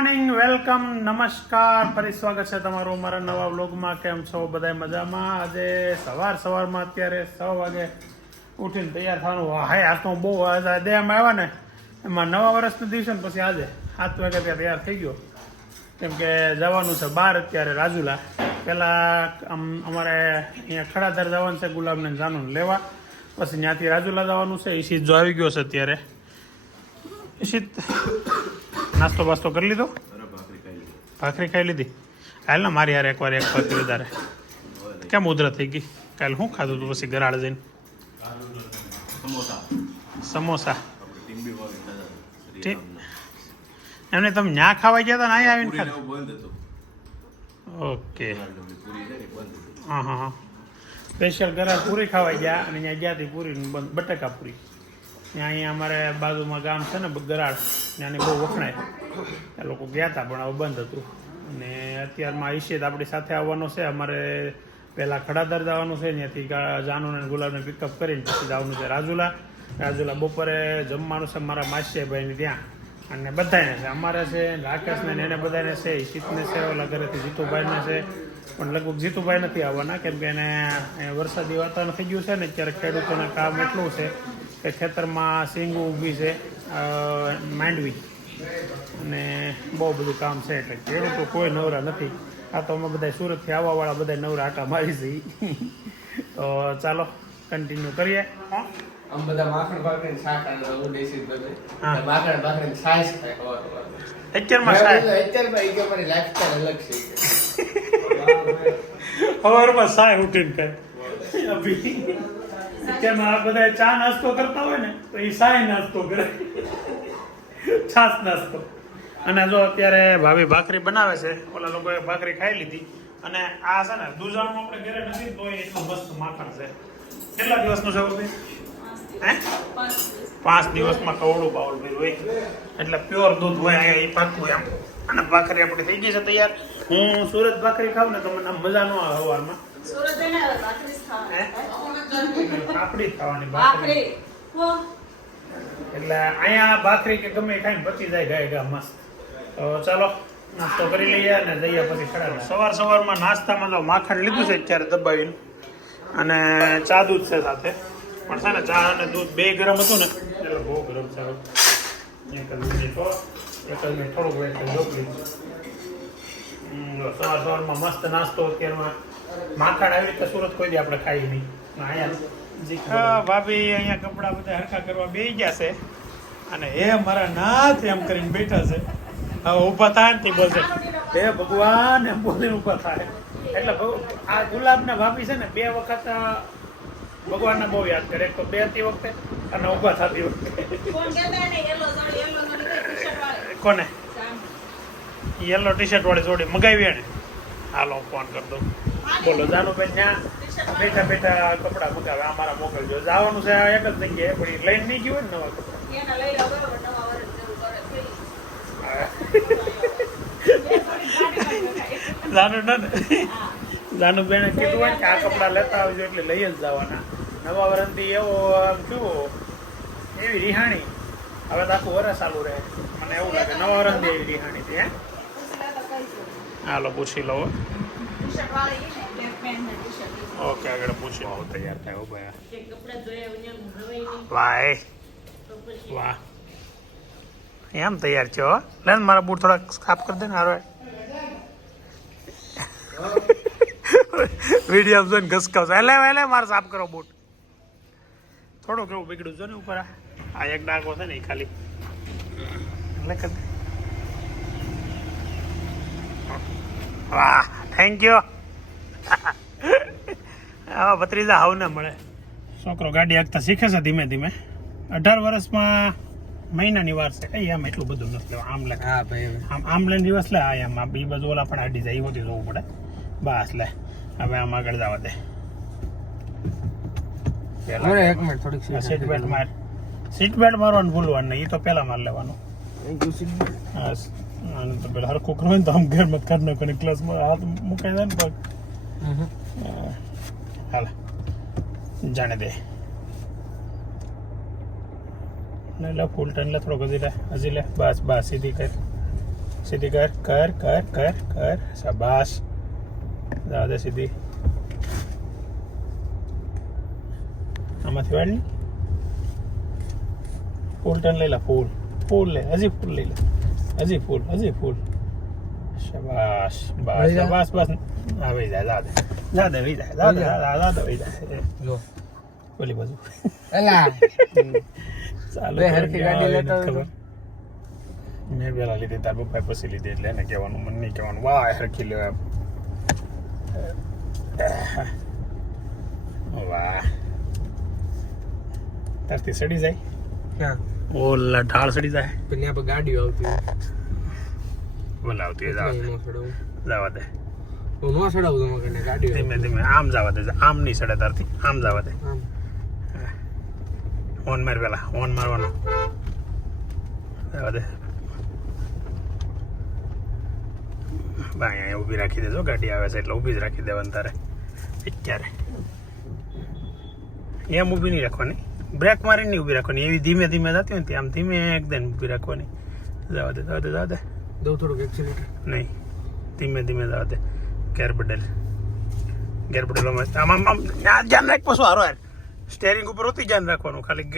Morning, welcome, નમસ્કાર. ફરી સ્વાગત છે તમારું મારા નવા વ્લોગમાં. કેમ છો? બધા મજામાં? આજે સવાર સવારમાં અત્યારે છ વાગે ઉઠીને તૈયાર થવાનું. હાય આ તો બહુ દેહમાં આવ્યા ને, એમાં નવા વર્ષનો દિવસે પછી આજે સાત વાગે ત્યાં તૈયાર થઈ ગયો. કેમ કે જવાનું છે બહાર અત્યારે રાજુલા. પહેલાં આમ અમારે અહીંયા ખડાધર જવાનું છે ગુલાબને જાનું લેવા. પછી ત્યાંથી રાજુલા જવાનું છે. ઈશિત જો આવી ગયો છે અત્યારે. ઈશિત નાસ્તો બાસ્તો કરી લીધો? ભાખરી ખાઈ લીધી. હાલ ને મારી યાર એકવાર એક ભાખરી વધારે. કેમ ઉધરા થઈ ગઈ? કાલ શું ખાધું તું પછી ગરાળ જઈને? સમોસા. એમને તમે ન્યા ખાવા ગયા હતા ને આવીને ખાધું? ઓકે. હા હા હા. સ્પેશિયલ ગરાળ પૂરી ખાવા ગયા અને ત્યાં હતી પૂરી બટાકા પૂરી. અહીંયા અમારે બાજુમાં ગામ છે ને ગરાળ ત્યાંની બહુ વખણાય. એ લોકો ગયા હતા, પણ હવે બંધ હતું. અને અત્યારમાં ઈશિત આપણી સાથે આવવાનો છે. અમારે પહેલાં ખડાદર જવાનું છે, ત્યાંથી જાનુ અને ગુલાબને પિકઅપ કરીને પછી જવાનું છે રાજુલા. રાજુલા બપોરે જમવાનું છે મારા માસીભાઈને ત્યાં. અને બધાને છે. અમારે છે, રાકેશને એને બધાને છે, ઈશિતને છે, ઓલા ઘરેથી જીતુભાઈને છે. પણ લગભગ જીતુભાઈ નથી આવવાના, કેમ કે એને વરસાદી વાતાવરણ થઈ ગયું છે ને, અત્યારે ખેડૂતોના કામ એટલું છે કે ખેતરમાં સિંગો ઊભી છે માંડવી. અને બહુ બધું કામ છે એટલે ખેડૂતો કોઈ નવરા નથી. આ તો અમે બધા સુરતથી આવવાવાળા બધા નવરા આટા મારી છે. તો ચાલો કન્ટિન્યુ કરીએ? આમ બધા માખણ ભાખરી શાક અને હું દેશી બધે. માખણ ભાખરી છાશ અત્યારમાં સાહેબ કે મારી લાઈફસ્ટાઈલ અલગ છે. સવારમાં સાય ઉઠીને ખાય. અભી. અત્યારમાં આ બધા ચા નાસ્તો કરતા હોય ને તો એ સાય નાસ્તો કરે. છાસ નાસ્તો. અને જો અત્યારે ભાભી ભાખરી બનાવે છે ઓલા લોકોએ ભાખરી ખાઈ લીધી. અને આ છે ને દૂધાણું આપણે ઘરે નથી તો એટલું મસ્ત માખણ છે. કેટલા દિવસનું છે ભાભી? હે? પાંચ દિવસમાં કવડું બાવળ ભર્યું હોય. એટલે પ્યોર દૂધ હોય એ પાકું એમ. અને ભાખરી આપણે થઈ ગઈ છે તૈયાર. હું સુરત ભાખરી ખાઉં ને તો મને મજા ન આવે સવારમાં સુરત ભાખરી જ ખાવાની. જ ખાવાની ભાખરી એટલે અહીંયા ભાખરી કે ગમે ખાઈને પચી જાય ગાય ગા મસ્ત. તો ચાલો નાસ્તો કરી લઈએ અને જઈએ પછી ખડા સવાર સવારમાં નાસ્તામાં તો માખણ લીધું છે અત્યારે દબાવીને અને ચા દૂધ છે સાથે. પણ છે ને ચા અને દૂધ બે ગરમ હતું ને. એટલે બહુ ગરમ છે એક જ મિનિટ. એક જ મિનિટ થોડુંક વેટ કરી સવાર સવારમાં મસ્ત નાસ્તો અત્યારમાં. માખણ આવી રીતે સુરત કોઈ દી આપણે ખાઈ નહીં. ભાભી અહીંયા કપડા બધા હરખા કરવા બેસી ગયા છે. અને હે મારા નાથ એમ કરીને બેઠા છે. હવે ઊભા થાય ને બોલશે હે ભગવાન એમ બોલીને ઊભા થાય. એટલે આ ગુલાબ ને ભાભી છે ને બે વખત ભગવાનને બહુ યાદ કરે. એક તો બેતી વખતે અને ઊભા થતી વખતે? કોને યેલો યલો ટી શર્ટ વાળી? જોડી. મગાવી એને. હાલો ફોન કરી દઉં. બોલો જાનુભાઈ ત્યાં બેઠા બેઠા કપડા મગાવે અમારા મોકલજો જવાનું છે આ એક જ જગ્યાએ પણ ઈ લઈને નહીં ગયું ને નવા કપડા? લો. જાનુ ને. જાનુ બેને કીધું હોય કે આ કપડા લેતા આવજો એટલે લઈ જ જવાના. નવા વર્ષથી એવો આમ કેવો એવી રિહાણી. હવે તો આખું વરસ ચાલુ રહે. મને એવું લાગે નવા વર્ષથી એવી રિહાણી છે. હાલો પૂછી લઉં ને, ને. ઓકે આગળ પૂછી લઉં તૈયાર થાય ભાઈ. એમ વાહ એમ તૈયાર છો લે ને મારા બૂટ થોડા સાફ કરી દે ને હારો. વીડિયો જોઈને ઘસકાવશે એટલે એટલે મારે સાફ કરો બૂટ. થોડું કેવું બગડ્યું છે ને ઉપર આ. આ એક ડાકો છે ને એ ખાલી. એટલે કરી વાહ થેન્ક યુ આવા ભત્રીજા હાવ ના મળે. છોકરો ગાડી હાંકતા શીખે છે ધીમે ધીમે. અઢાર વર્ષમાં મહિનાની વાર છે. કઈ આમ એટલું બધું નથી. લેવા આમ લે. હા ભાઈ આમ આમ લઈને દિવસ લે. આ આમ આ બી બાજુ ઓલા પણ આડી જાય. એ હોતી જોવું પડે. બસ લે. હવે આમ આગળ જવા દે. એક મિનિટ થોડીક સીટ બેલ્ટ માર. સીટ બેલ્ટ મારવાનું ભૂલવાનું નહીં. એ તો પહેલા માર લેવાનું. આને તો પેલા હરખું કરવું ને તો આમ ઘર મત કરી. નાખો ને ક્લાસમાં હાથ મુકાઈ જાય ને પગ. હા. હાલ જાણે દે. લે ફૂલ ટન લે થોડોક હજી લે હજી લે બસ બસ સીધી કર સીધી કર કર કર કર કર શાબાશ. દાદા સીધી. આમાંથી વાળ? ની ફૂલ ટર્ન લઈ લે ફૂલ ફૂલ લે હજી ફૂલ લઈ લે હજી ફૂલ હજી ફૂલ શાબાશ બસ બસ બસ. આવી જાય જા દે જા દે વહી જાય જા દે જા દે, જા દે વહી જાય જો ઓલી બાજુ એલા ચાલુ હરખી ગાડી લેતા ખબર. મેં પેલા લીધી તાર પપ્પાએ પછી લીધી એટલે એને કહેવાનું મને નહીં કહેવાનું વાહ હરખી એમ વાહ તારથી સડી જાય ક્યાં ઓલા ઢાળ સડી જાય પણ ત્યાં પર ગાડીઓ આવતી ઓલા આવતી જવા દે હું નો સડાવું તમારા કને ગાડીઓ. ધીમે ધીમે. આમ જવા દે આમ નહીં સડે તારથી. આમ જવા દે. ઓન માર પેલા. ઓન મારવાનો. જવા દે. ભાઈ અહીંયા ઊભી રાખી દેજો. ગાડી આવે છે એટલે ઊભી જ રાખી દેવાની તારે. અત્યારે. એમ ઊભી નહીં રાખવાની. બ્રેક મારીને નહીં ઊભી રાખવાની. એવી ધીમે ધીમે જતી હોય ને આમ ધીમે એકદમ ઊભી રાખવાની. જવા દે જવા દે જવા દે. દઉં થોડુંક એક્સિલેટર નહીં. ધીમે ધીમે જવા દે. ગેર બદલ ગેર બદલવામાં આમ આમ ધ્યાન રાખ પાછું હારો યાર? સ્ટેરિંગ ઉપર હોતી ધ્યાન રાખવાનું ખાલી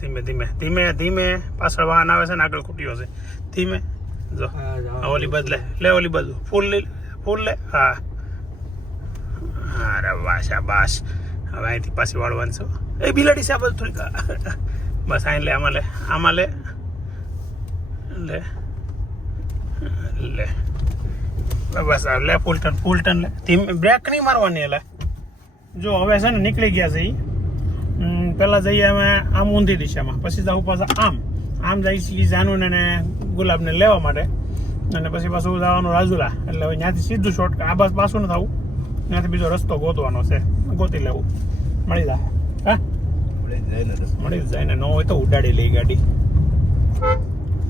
ધીમે ધીમે ધીમે ધીમે પાછળ વાહન આવે છે ને આગળ ખૂટીઓ છે ધીમે. જો ઓલી બદલે. લે ઓલી બાજુ. ફૂલ લે ફૂલ લે. હા. અરે વાહ બાસ હવે અહીંથી પાછી વાળવાની છું. એ બિલાડી આ બધું થોડીક. બસ અહીં લે આમાં લે આમાં લે. લે. લે. બસ લે ફૂલ ટર્ન ફૂલ ટર્ન લે. ધીમે બ્રેક નહીં મારવાની એટલે. જો હવે છે ને નીકળી ગયા છે એ પહેલાં જઈએ અમે આમ ઊંધી દિશામાં. પછી જાઉં પાછા આમ. આમ જઈ છીએ જાનુને ને ગુલાબને લેવા માટે. અને પછી પાછું જવાનું રાજુલા. એટલે હવે ત્યાંથી સીધું શોર્ટ આ બસ પાછું ન થવું. ત્યાંથી બીજો રસ્તો ગોતવાનો છે. ગોતી લેવું. મળી જાય હા? મળી જાય ને. ન હોય તો ઉડાડી લઈ ગાડી.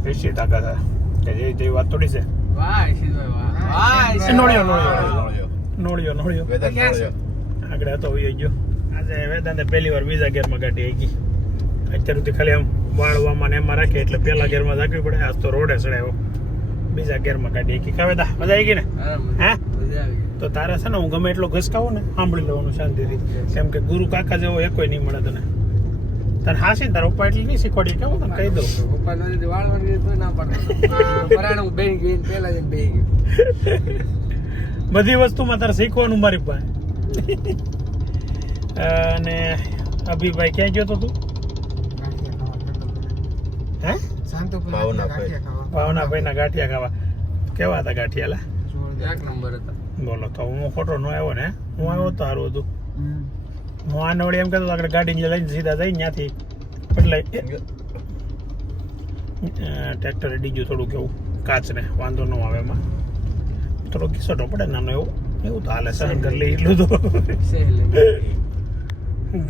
એસી તાકાત કે જે વાત થોડી છે. વાહ એસી વાહ. નોળિયો નોળિયો નોળિયો. નોળિયો. આગળ હતો વહી ગયો આજે વેદાંતે પહેલી વાર બીજા ગેરમાં ગાડી આવી ગઈ અત્યાર સુધી ખાલી આમ વાળવામાં ને એમાં રાખે એટલે પહેલા ગેરમાં રાખવી પડે આજ તો રોડે ચડાવ્યો બીજા ગેરમાં ગાડી આવી ગઈ કાવે દા મજા આવી ગઈ ને હે? આવી તો તારે છે ને હું ગમે એટલો ઘસકાવું ને સાંભળી લેવાનું શાંતિથી કેમ કે ગુરુ કાકા જેવો એકોય નહીં મળે તને તને હાસી ને તારા પપ્પા એટલી નહીં શીખવાડી કેવું તને કહી દઉં. પપ્પા નો વાળવાની રીતે ના પડે. પરાણે હું બેહી ગઈ પેલા જ બેહી બધી વસ્તુમાં તારે શીખવાનું મારી પાસે. અને અભિભાઈ ક્યાં ગયો તો તું? હે? ભાવના ભાઈ. ભાવનાભાઈના ગાંઠિયા ખાવા. કેવા હતા ગાંઠિયા એક નંબર હતા. બોલો તો હું ખોટો ન આવ્યો ને હું? આવ્યો તો સારું હતું. હું આને વળી એમ કહેતો આપણે ગાડી લઈને સીધા જઈ ત્યાંથી. એટલે ટ્રેક્ટરે ડીજું થોડું કેવું કાચને વાંધો ન આવે એમાં. થોડો કિસ્સો પડે નાનો એવું. એવું તો હાલે સહન કરી લઈ એટલું તો.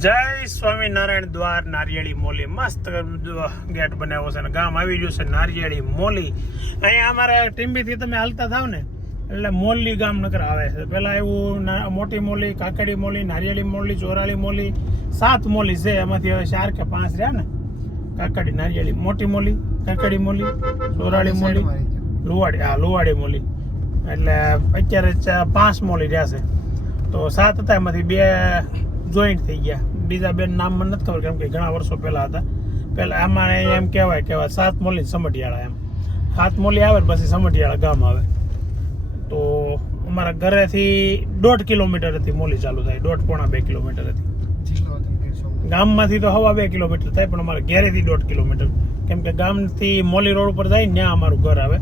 જય સ્વામિનારાયણ દ્વાર નારિયેળી મોલી. મસ્ત ગેટ બનાવ્યો છે અને ગામ આવી ગયું છે નારિયેળી મોલી. અહીંયા અમારા ટીમ્બીથી તમે હાલતા થાવ ને એટલે મોલી ગામ નગર આવે છે. પેલા એવું મોટી મોલી કાકડી મોલી નારિયેળી મોલી ચોરાળી મોલી સાત મોલી છે. એમાંથી હવે ચાર કે પાંચ રહ્યા ને. કાકડી નારિયેળી મોટી મોલી કાકડી મોલી ચોરાળી મોલી લુવાડી હા લુવાડી મોલી એટલે અત્યારે ચા- પાંચ મોલી રહ્યા છે. તો સાત હતા એમાંથી બે જોઈન્ટ થઈ ગયા. બીજા બેન નામ મને નથી ખબર કેમ કે ઘણા વર્ષો પહેલા હતા. પહેલાં આમાં એમ કહેવાય કહેવાય સાત મોલી સમઢિયાળા એમ. સાત મોલી આવે પછી સમઢિયાળા ગામ આવે. તો અમારા ઘરેથી દોઢ કિલોમીટર હતી મોલી ચાલુ થાય, દોઢ પોણા બે કિલોમીટર હતી. ગામમાંથી તો હવા બે કિલોમીટર થાય, પણ અમારા ઘેરેથી દોઢ કિલોમીટર. કેમ કે ગામથી મોલી રોડ ઉપર જાય ત્યાં અમારું ઘર આવે.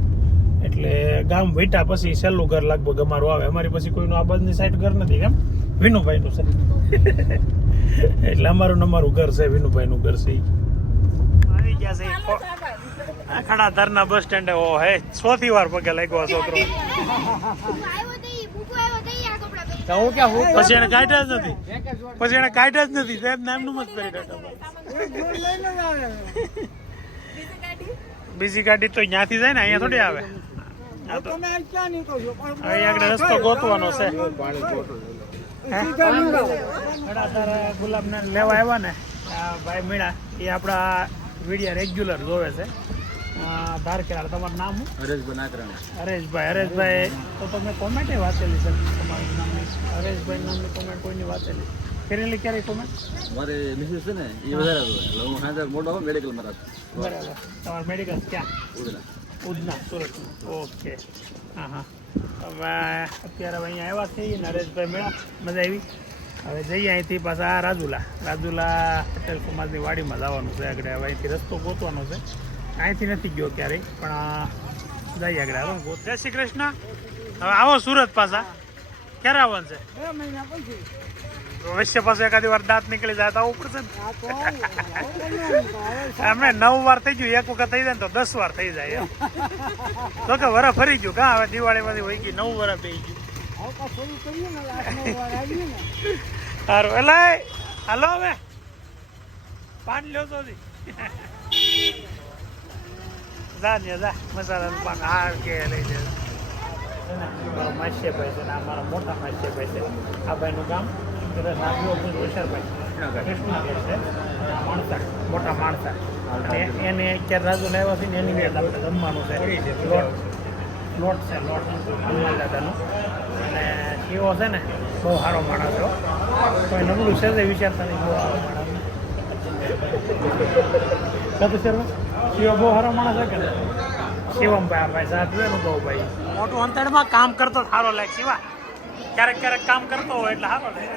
એટલે ગામ વેટા પછી છેલ્લું ઘર લગભગ અમારું આવે. અમારી પછી કોઈનું આ બાજુની સાઈડ ઘર નથી, કેમ? વિનુભાઈનું છે. એટલે અમારું અમારું ઘર છે, વિનુભાઈનું ઘર છે. આવી ગયા ખડા ધરના બસ સ્ટેન્ડે ઓ હે ચોથી વાર પગે લાગ્યો છોકરો. હું ક્યાં હું પછી એને કાઢ્યા જ નથી. પછી એને કાઢ્યા જ નથી. સાહેબ નામનું મત કરી બીજી ગાડી તો ત્યાંથી જાય ને અહીંયા થોડી આવે. અહીંયા તો આગળ રસ્તો ગોતવાનો છે? ગુલાબને લેવા આવ્યા ને ભાઈ મીણા એ આપણા વિડીયા રેગ્યુલર જોવે છે. અ, ધારકેરાળ તમારું નામ હરેશ બનાકરાણા હરેશભાઈ હરેશભાઈ તો તમે કોમેન્ટે વાંચેલી છે. તમારું નામ હરેશભાઈ નામની કોમેન્ટ કોઈની વાંચેલી? કરેલી ક્યારે કોમેન્ટ મારે મિસિસ છે ને એ વધારે એટલે હું સાંજે મોટો આવું મેડિકલમાં બરાબર. તમારું મેડિકલ ક્યાં? ઉધના. ઉધના સુરત ઓકે. હા હા. હવે અત્યારે અહીંયા આવ્યા છીએ નરેશભાઈ મેળા. મજા આવી? હવે જઈએ અહીંથી પાછા રાજુલા. રાજુલા પટેલ સમાજની વાડીમાં જવાનું છે આગળ. હવે અહીંથી રસ્તો ગોતવાનો છે. અહીંથી નથી ગયો ક્યારેય પણ જઈ આગળ જય શ્રી કૃષ્ણ. હવે આવો સુરત પાછા. ક્યારે આવવાનું છે? અવશ્ય મહિના પાસે એકાદી વાર દાંત નીકળી જાય તો આવું પડશે અમે નવ વાર થઈ ગયું એક વખત થઈ જાય ને તો દસ વાર થઈ જાય એમ. તો કે વર ફરી ગયું કા હવે દિવાળીમાંથી વહી ગયું નવ વર થઈ ગયું સારું એટલે હાલો હવે. પાન લ્યો તો જા ને જા મસાલાનું પાન હાર કે લઈ જાય મારો માસ્યભાઈ છે ને આ મારા મોટા માસ્યભાઈ છે આ ભાઈનું ગામ નાગલો વિશાલભાઈ કૃષ્ણભાઈ છે માણસા મોટા માણસા અને એને અત્યારે રાજુ લાવ્યા છે ને એની વેત આપણે જમવાનું છે લોટ લોટ છે લોટ હનુમાન દાદાનો અને એવો છે ને બહુ સારો માણસ હો. કોઈ નબળું છે વિચારતા નહીં બહુ સારો માણસ કદું શર્મા શિવો બહુ સારો માણસ છે કે? શિવમભાઈ ભાઈ સાધુ એનું બહુ ભાઈ. મોટું અંતરમાં કામ કરતો સારો લાગે શિવા. ક્યારેક ક્યારેક કામ કરતો હોય એટલે સારો લાગે.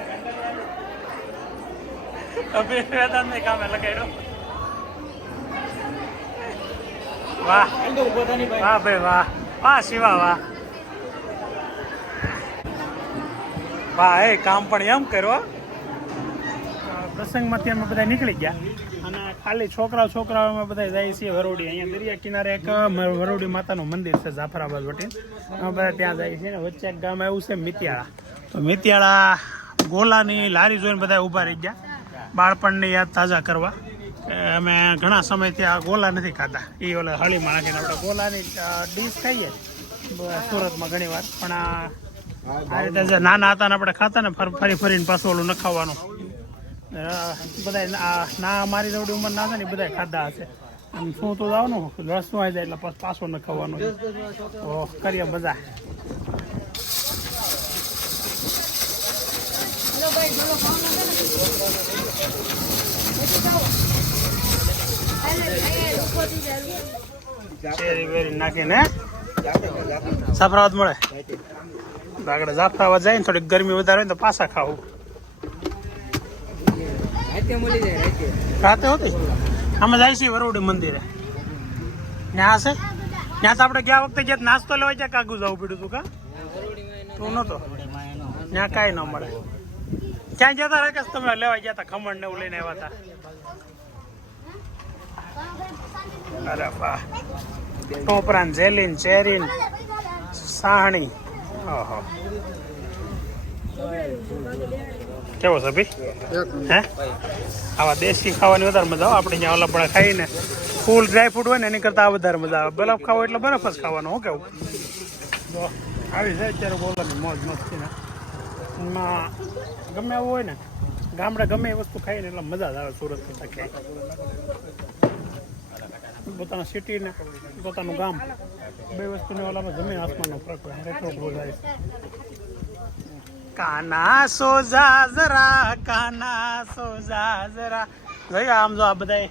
અભિવેદન ને કામે લગાડ્યો. વાહ. વાહ ભાઈ વાહ. વાહ શિવા વાહ. વાહ એ કામ પણ એમ કર્યો પ્રસંગમાંથી અમે બધા નીકળી ગયા. ખાલી છોકરા છોકરાઓ અમે બધા જાય છીએ વરોડી. અહીંયા દરિયા કિનારે એક વરોડી માતાનું મંદિર છે, જાફરાબાદ વટી. બધા ત્યાં જાય છીએ ને, વચ્ચે એક ગામ આવ્યું છે, મિતિયાળા. તો મિતિયાળા ગોલાની લારી જોઈને બધા ઊભા રહી ગયા. બાળપણની યાદ તાજા કરવા. અમે ઘણા સમયથી આ ગોલા નથી ખાતા એ ઓલા હળીમાં નાખીને આપણે ગોલાની ડીશ ખાઈએ. સુરતમાં ઘણી વાર. પણ આ રીતે જે નાના હતા ને આપણે ખાતા ને, ફરી ફરીને પાછું ઓલું નખાવાનું બધા ના મારી જેવડી ઉંમર ના થાય ને બધા ખાધા હશે. આમ શું તો જવાનું? રસનું આવી જાય એટલે પછી ન ખાવાનું. તો કરીએ બધા નાખીને જાફરાબાદ મળે. આગળ જાફરાવત જાય ને, થોડીક ગરમી વધારે હોય તો પાછા ખાવું. રાતે હતી? હોતી અમે જાય છીએ વરોડી મંદિરે. ત્યાં છે ત્યાં તો આપણે ગયા વખતે જ્યાં નાસ્તો લેવા જ્યાં કાગુ જવું પડ્યું હતું કા? તું નતો? ત્યાં કાંઈ ન મળે. ક્યાં જતા રાકેશ તમે લેવા ગયા હતા ખમણ ને એવું લઈને આવ્યા હતા અરે વાહ. ટોપરાન જેલીન ચેરીન, સાહણી. ઓહો. કેવો છે ભાઈ? હે? આવા દેશી ખાવાની વધારે મજા આવે. આપણે અહીંયા ઓલા પણ ખાઈને ફૂલ ડ્રાય ફ્રૂટ હોય ને એની કરતાં આ વધારે મજા આવે. બરફ ખાવો એટલે બરફ જ ખાવાનો હું કેવું? આવી જાય અત્યારે બોલવાની મોજ મસ્તી ને ગમે એવું હોય ને ગામડે ગમે એ વસ્તુ ખાઈને એટલે મજા જ આવે સુરત કરતાં ક્યાંય. પોતાના સિટી ને પોતાનું ગામ બે વસ્તુને ઓલામાં જમીન આસમાનનો ફરક હોય. રેટ્રો જાય કાના સોજા જરા કાના સોજા જરા જોયું આમ જો આ બધા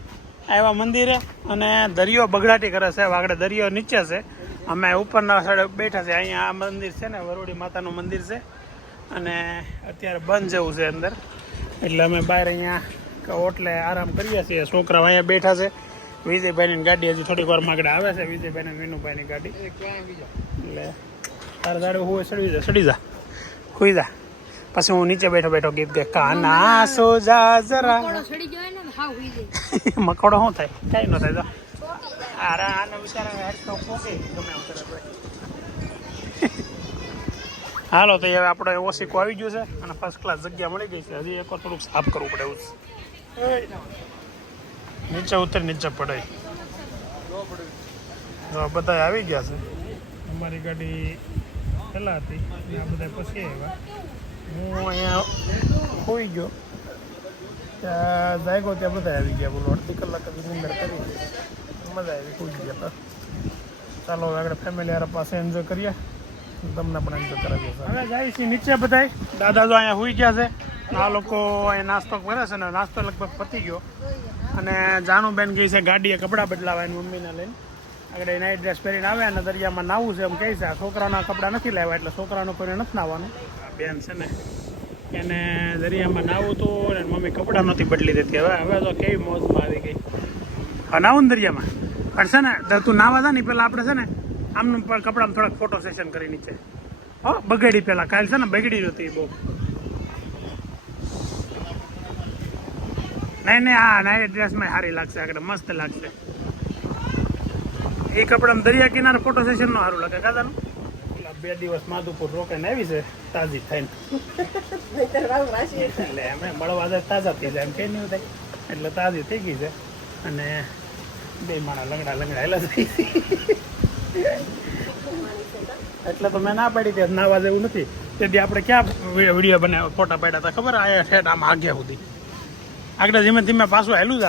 આવ્યા મંદિરે અને દરિયો બગડાટી કરે છે. આગળ દરિયો નીચે છે. અમે ઉપરના સાઈડે બેઠા છે. અહીંયા આ મંદિર છે ને વરોડી માતાનું મંદિર છે. અને અત્યારે બંધ જેવું છે અંદર. એટલે અમે બહાર અહીંયા ઓટલે આરામ કરીએ છીએ. છોકરાઓ અહીંયા બેઠા છે. વિજયભાઈની ગાડી હજી થોડીક વાર આગળ આવે છે. વિજયભાઈ ને વિનુભાઈની ગાડી. એટલે તારે દાડે હું સડી જા સડી જા. ખુઈ જા પછી હું નીચે બેઠો બેઠો ગીત ગાય. કાના સો જા જરા હુઈ મકોડો શું થાય? કઈ ન થાય જો. અરે આના બિચારા હેડ તો પોકે. ગમે. હાલો તો હવે આપણે ઓશીકો આવી ગયું છે અને ફર્સ્ટ ક્લાસ જગ્યા મળી ગઈ છે. હજી એક વાર થોડુંક સાફ કરવું પડે એવું છે. નીચે ઉતર નીચે પડે બધા આવી ગયા છે. અમારી ગાડી પહેલાં હતી આ બધા પછી આવ્યા. હું અહીંયા હોઈ ગયો. ત્યાં જાગ્યો ત્યાં બધા આવી ગયા. બોલો, અડધી કલાક નિંદર કરી મજા આવી ખુશ ગયા ચાલો, હવે આગળ ફેમિલી વાળા પાસે એન્જોય કરીએ. તમને પણ એન્જોય કરાવીએ હવે જાય છે નીચે બધાય. દાદા જો અહીંયા હોઈ ગયા છે. આ લોકો અહીંયા નાસ્તો કરે છે ને, નાસ્તો લગભગ પતી ગયો. અને જાનુબેન ગઈ છે ગાડીએ કપડાં બદલાવા એની મમ્મીને લઈને. આગળ નાઇટ ડ્રેસ પહેરીને આવે અને દરિયામાં નાવું છે એમ કહે છે. આ છોકરાના કપડાં નથી લાવ્યા એટલે છોકરાનું કોઈને નથી નાવાનું બેન છે ને એને દરિયામાં નાવું હતું અને મમ્મી કપડાં નહોતી બદલી દેતી. હવે હવે તો કેવી મોજમાં આવી ગઈ. હવે નાવું ને દરિયામાં. પણ છે ને ત- નાવા જા ને પેલા આપણે છે ને આમનું પણ કપડામાં થોડાક ફોટો સેશન કરી નીચે. હો બગડી પેલા. કાલ છે ને બગડી જતી બહુ. નહીં નહીં હા નાઇટ ડ્રેસમાં સારી લાગશે આગળ મસ્ત લાગશે. એ કપડામાં દરિયા કિનારે ફોટો સેશન નો સારું લાગે કાદાનું બે દિવસ માધુપુર રોકાઈને આવી છે તાજી થઈને. એટલે એમને મળવા જાય તાજા થઈ જાય એમ કે નહીં થાય. એટલે તાજી થઈ ગઈ છે. અને બે માણા લંગડા લંગડા એલા થઈ એટલે તો મેં ના પાડી ત્યાં નાવા જેવું નથી. તેથી આપણે ક્યાં વીડિયો બનાવ્યો ફોટા પાડ્યા હતા ખબર? આયા ઠેઠ આમ આગ્યા સુધી. આગળ ધીમે ધીમે પાછું હેલું જ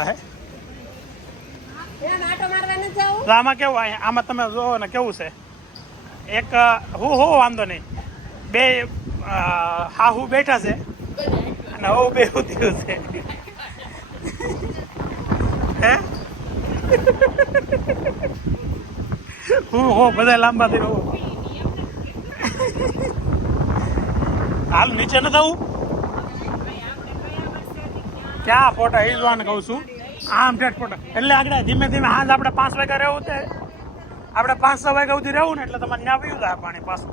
ત્યાં આટો મારવા નથી જાવું તો આમાં કેવું આમાં તમે જોવો ને કેવું છે? એક હું, હો વાંધો નહીં. બે હા, હું બેઠા છે. અને હું બે થયું છે. હે? હું, હો બધા લાંબા થઈ હાલ નીચે ન થવું ક્યાં ફોટા એ જોવાને કહું છું? આમ ઠેઠ ફોટા એટલે આગળ ધીમે ધીમે હાજ આપણે પાંચ વાગ્યા રહેવું તે. આપણે પાંચ છ વાગ્યા સુધી રહેવું ને એટલે તમારે ત્યાં પીવું થાય પાણી પાછું.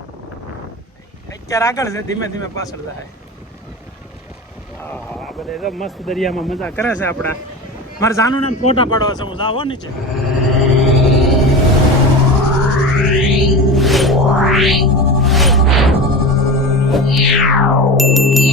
અત્યારે આગળ છે, ધીમે ધીમે પાછળ જાય આ બધા તો મસ્ત દરિયામાં મજા કરે છે આપણા. મારે જાનું નામ ફોટા પાડવા છે, હું હો નીચે. Wow.